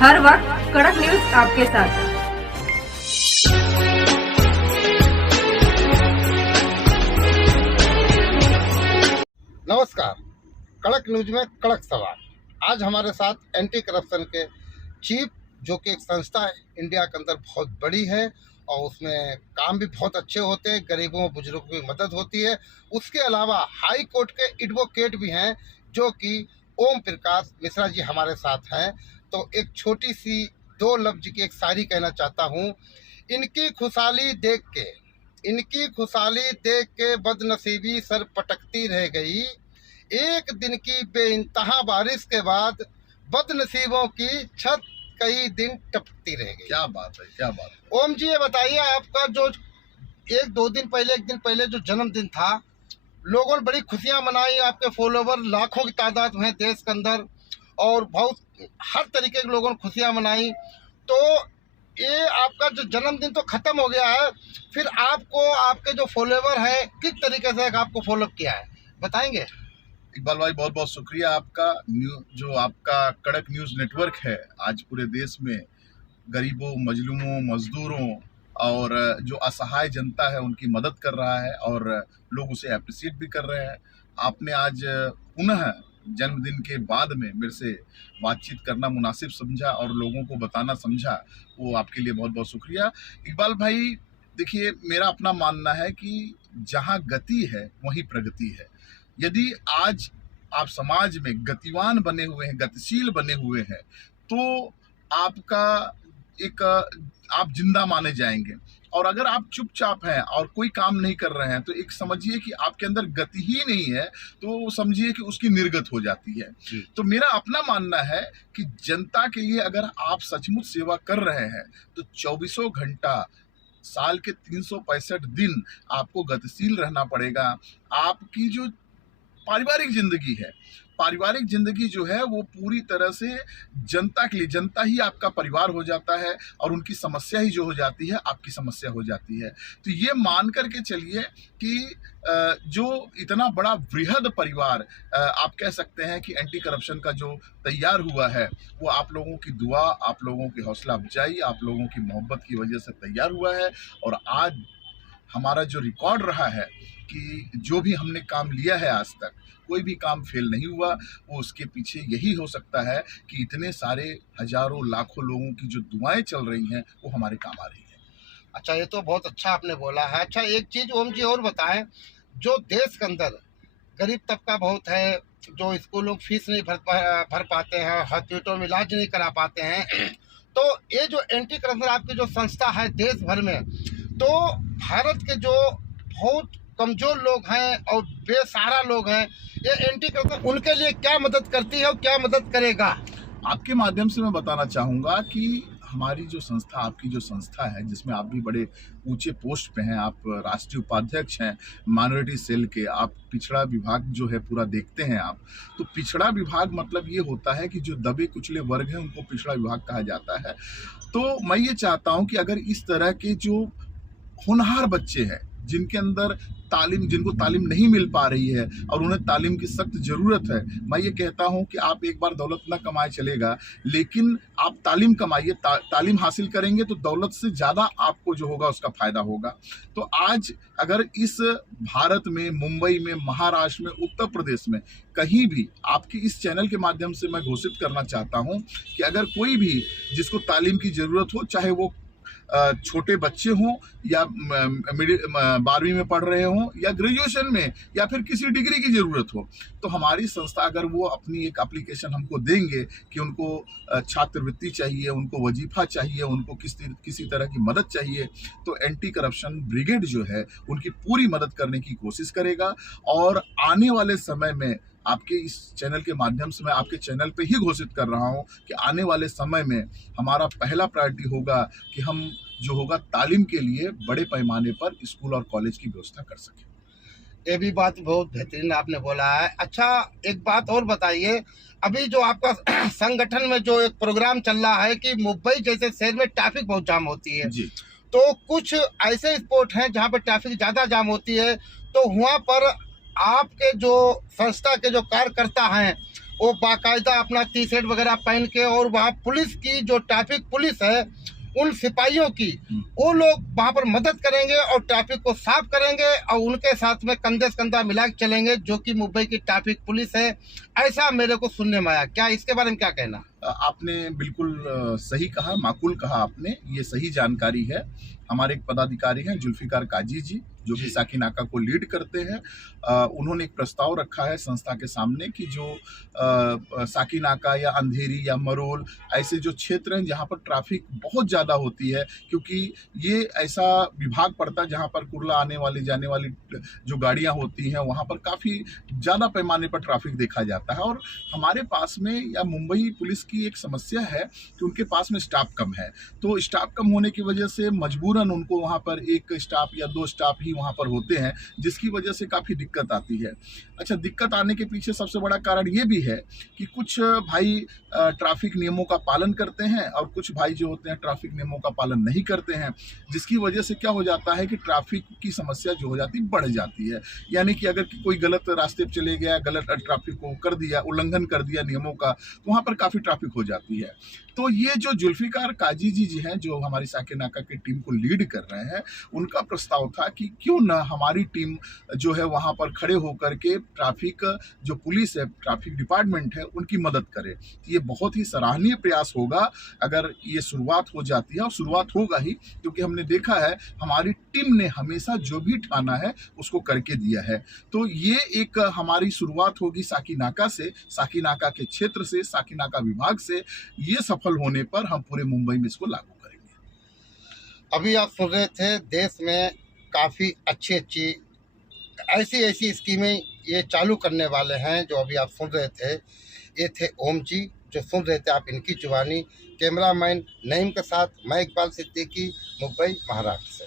हर वक्त कड़क न्यूज आपके साथ। नमस्कार, कड़क न्यूज में कड़क सवाल। आज हमारे साथ एंटी करप्शन के चीफ, जो कि एक संस्था है इंडिया के अंदर बहुत बड़ी है और उसमें काम भी बहुत अच्छे होते हैं, गरीबों बुजुर्गों की मदद होती है। उसके अलावा हाई कोर्ट के एडवोकेट भी हैं, जो कि ओम प्रकाश मिश्रा जी हमारे साथ हैं। तो एक छोटी सी दो लफ्ज की एक शायरी कहना चाहता हूँ। इनकी खुशहाली देख के बदनसीबी सर पटकती रह गई। एक दिन की बेइंतहा बारिश के बाद बदनसीबों की छत कई दिन टपकती रह गई। क्या बात है, क्या बात है। ओम जी, ये बताइए, आपका जो एक दिन पहले जो जन्मदिन था, लोगों ने बड़ी खुशियां मनाई। आपके फॉलोवर लाखों की तादाद में है देश के अंदर और बहुत हर तरीके के लोगों ने खुशियां मनाई। तो ये आपका जो जन्मदिन तो खत्म हो गया है, फिर आपको आपके जो फॉलोवर है किस तरीके से आपको फॉलो किया है, बताएंगे? इकबाल भाई, बहुत बहुत शुक्रिया आपका। जो आपका कड़क न्यूज नेटवर्क है, आज पूरे देश में गरीबों, मजलूमों, मजदूरों और जो असहाय जनता है उनकी मदद कर रहा है और लोग उसे अप्रिशिएट भी कर रहे हैं। आपने आज पुनः जन्मदिन के बाद में मेरे से बातचीत करना मुनासिब समझा और लोगों को बताना समझा, वो आपके लिए बहुत बहुत शुक्रिया। इकबाल भाई, देखिए, मेरा अपना मानना है कि जहाँ गति है वहीं प्रगति है। यदि आज आप समाज में गतिवान बने हुए हैं, गतिशील बने हुए हैं, तो आपका आप जिंदा माने जाएंगे। और अगर आप चुपचाप हैं और कोई काम नहीं कर रहे हैं, तो एक समझिए कि आपके अंदर गति ही नहीं है, तो समझिए कि उसकी निर्गत हो जाती है। तो मेरा अपना मानना है कि जनता के लिए अगर आप सचमुच सेवा कर रहे हैं, तो 24 घंटा साल के 365 दिन आपको गतिशील रहना पड़ेगा। आपकी जो पारिवारिक जिंदगी जो है वो पूरी तरह से जनता के लिए, जनता ही आपका परिवार हो जाता है और उनकी समस्या ही जो हो जाती है आपकी समस्या हो जाती है। तो ये मान करके चलिए कि जो इतना बड़ा वृहद परिवार आप कह सकते हैं कि एंटी करप्शन का जो तैयार हुआ है, वो आप लोगों की दुआ, आप लोगों की हौसला अफजाई, आप लोगों की मोहब्बत की वजह से तैयार हुआ है। और आज हमारा जो रिकॉर्ड रहा है कि जो भी हमने काम लिया है आज तक, कोई भी काम फेल नहीं हुआ। वो उसके पीछे यही हो सकता है कि इतने सारे हजारों लाखों लोगों की जो दुआएं चल रही हैं वो हमारे काम आ रही हैं। अच्छा, ये तो बहुत अच्छा आपने बोला है। अच्छा, एक चीज़ ओम जी और बताएं, जो देश के अंदर गरीब तबका बहुत है, जो स्कूलों की फीस नहीं भर पाते हैं, हॉस्पिटलों में इलाज नहीं करा पाते हैं, तो ये जो एंटी करप्शन आपकी जो संस्था है देश भर में, तो भारत के जो बहुत कमजोर लोग हैं और बेसहारा लोग हैं, ये एंटी करप्शन उनके लिए क्या मदद करती है और क्या मदद करेगा? आपके माध्यम से मैं बताना चाहूँगा कि हमारी जो संस्था, आपकी जो संस्था है, जिसमें आप भी बड़े ऊंचे पोस्ट पे हैं, आप राष्ट्रीय उपाध्यक्ष हैं माइनॉरिटी सेल के, आप पिछड़ा विभाग जो है पूरा देखते हैं आप। तो पिछड़ा विभाग मतलब ये होता है कि जो दबे कुचले वर्ग हैं उनको पिछड़ा विभाग कहा जाता है। तो मैं ये चाहता हूँ कि अगर इस तरह के जो होनहार बच्चे हैं, जिनको तालीम नहीं मिल पा रही है और उन्हें तालीम की सख्त जरूरत है, मैं ये कहता हूं कि आप एक बार दौलत ना कमाए चलेगा, लेकिन आप तालीम कमाइए। तालीम हासिल करेंगे तो दौलत से ज्यादा आपको जो होगा उसका फायदा होगा। तो आज अगर इस भारत में, मुंबई में, महाराष्ट्र में, उत्तर प्रदेश में कहीं भी आपके इस चैनल के माध्यम से मैं घोषित करना चाहता हूं कि अगर कोई भी जिसको तालीम की जरूरत हो, चाहे वो छोटे बच्चे हों या 12वीं में पढ़ रहे हों या ग्रेजुएशन में या फिर किसी डिग्री की जरूरत हो, तो हमारी संस्था अगर वो अपनी एक एप्लीकेशन हमको देंगे कि उनको छात्रवृत्ति चाहिए, उनको वजीफा चाहिए, उनको किसी तरह की मदद चाहिए, तो एंटी करप्शन ब्रिगेड जो है उनकी पूरी मदद करने की कोशिश करेगा। और आने वाले समय में आपके इस चैनल के माध्यम से मैं आपके चैनल पे ही घोषित कर रहा हूं कि आने वाले समय में हमारा पहला प्रायोरिटी होगा कि हम जो होगा तालीम के लिए बड़े पैमाने पर स्कूल और कॉलेज की व्यवस्था कर सकें। ये भी बात बहुत बेहतरीन आपने बोला है। अच्छा, एक बात और बताइए, अभी जो आपका संगठन में जो एक प्रोग्राम चल रहा है कि मुंबई जैसे शहर में ट्रैफिक बहुत जाम होती है जी, तो कुछ ऐसे स्पॉट हैं जहाँ पर ट्रैफिक ज़्यादा जाम होती है, तो वहाँ पर आपके जो संस्था के जो कार्यकर्ता हैं वो बाकायदा अपना टी शर्ट वगैरह पहन के, और वहाँ पुलिस की जो ट्रैफिक पुलिस है उन सिपाहियों की, वो लोग वहाँ पर मदद करेंगे और ट्रैफिक को साफ करेंगे और उनके साथ में कंधे से कंधा मिला के चलेंगे, जो कि मुंबई की ट्रैफिक पुलिस है। ऐसा मेरे को सुनने में आया। क्या इसके बारे में क्या कहना? आपने बिल्कुल सही कहा, माकूल कहा आपने, ये सही जानकारी है। हमारे एक पदाधिकारी हैं जुल्फिकार काजी जी, जो कि साकीनाका को लीड करते हैं। उन्होंने एक प्रस्ताव रखा है संस्था के सामने कि जो साकीनाका या अंधेरी या मरोल ऐसे जो क्षेत्र हैं जहाँ पर ट्रैफिक बहुत ज़्यादा होती है, क्योंकि ये ऐसा विभाग पड़ता है जहाँ पर कुर्ला आने वाली जाने वाली जो गाड़ियाँ होती हैं वहाँ पर काफ़ी ज़्यादा पैमाने पर ट्रैफिक देखा जाता है। और हमारे पास में या मुंबई पुलिस की एक समस्या है कि उनके पास में स्टाफ कम है, तो स्टाफ कम होने की वजह से मजबूरन उनको वहाँ पर एक स्टाफ या दो स्टाफ ही वहाँ पर होते हैं, जिसकी वजह से काफ़ी दिक्कत आती है। अच्छा, दिक्कत आने के पीछे सबसे बड़ा कारण ये भी है कि कुछ भाई ट्रैफिक नियमों का पालन करते हैं और कुछ भाई जो होते हैं ट्रैफिक नियमों का पालन नहीं करते हैं, जिसकी वजह से क्या हो जाता है कि ट्रैफिक की समस्या जो हो जाती बढ़ जाती है। यानी कि अगर कोई गलत रास्ते पर चले गया, गलत ट्रैफिक को कर दिया, उल्लंघन कर दिया नियमों का, तो वहाँ पर काफ़ी ट्रैफिक हो जाती है। तो ये जो जुल्फिकार काजी जी हैं, जो हमारी साकीनाका की टीम को लीड कर रहे हैं, उनका प्रस्ताव था कि क्यों न हमारी टीम जो है वहाँ पर खड़े होकर के ट्रैफिक जो पुलिस है, ट्रैफिक डिपार्टमेंट है, उनकी मदद करे। ये बहुत ही सराहनीय प्रयास होगा अगर ये शुरुआत हो जाती है, और शुरुआत होगा ही, क्योंकि हमने देखा है हमारी टीम ने हमेशा जो भी ठाना है उसको करके दिया है। तो ये एक हमारी शुरुआत होगी साकीनाका से, साकीनाका के क्षेत्र से, साकीनाका विभाग से। ये सफल होने पर हम पूरे मुंबई में इसको लागू करेंगे। अभी आप सुन रहे थे, देश में काफ़ी अच्छी ऐसी स्कीमें ये चालू करने वाले हैं जो अभी आप सुन रहे थे। ये थे ओम जी जो सुन रहे थे आप इनकी जुबानी। कैमरामैन नईम के साथ मैं इकबाल सिद्दीकी, मुंबई, महाराष्ट्र।